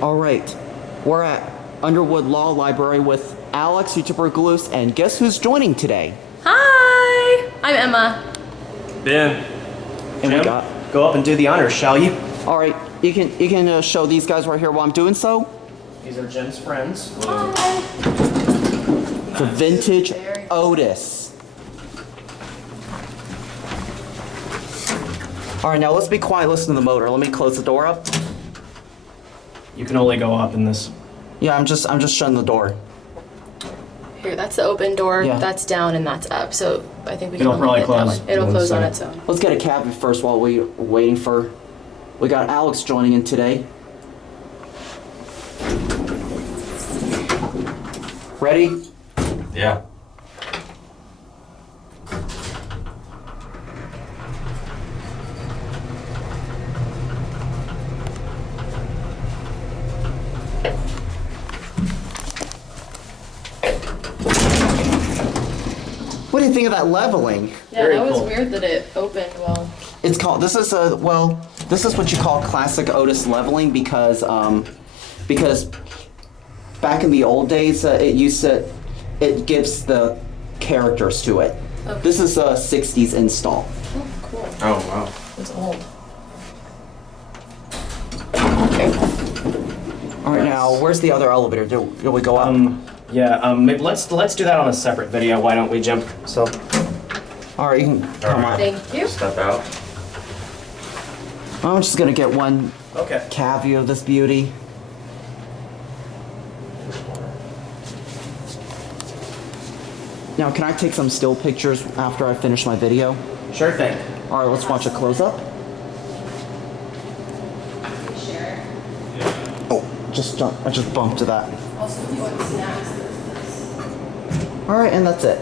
All right, we're at Underwood Law Library with Alex, YouTuber Gluse, and guess who's joining today? Hi, I'm Emma. Ben. And Jim, we got. go up and do the honors, shall you? All right, you can show these guys right here while I'm doing so. These are Jim's friends. Hi. The vintage Otis. All right, now let's be quiet. Listen to the motor. Let me close the door up. You can only go up in this. Yeah, I'm just shutting the door. Here, that's the open door. Yeah. That's down and that's up. So I think we can. It'll probably only get that close one. It'll in a close on second. its own. Let's get a cab first while we're waiting for. We got Alex joining in today. Ready? Yeah. What do you think of that leveling? Yeah, Very that was cool. weird that it opened well. It's called. This is what you call classic Otis leveling because back in the old days it gives the characters to it. Okay. This is a '60s install. Oh, cool. Oh, wow. It's old. All right, now where's the other elevator? Do we go up? Maybe let's do that on a separate video. Why don't we, Jim? So, All right, you can come on. Thank you. step out. I'm just gonna get one Okay. cab view of this beauty. Now, can I take some still pictures after I finish my video? Sure thing. All right, let's watch a close up. Oh, I just bumped to that. All right, and that's it.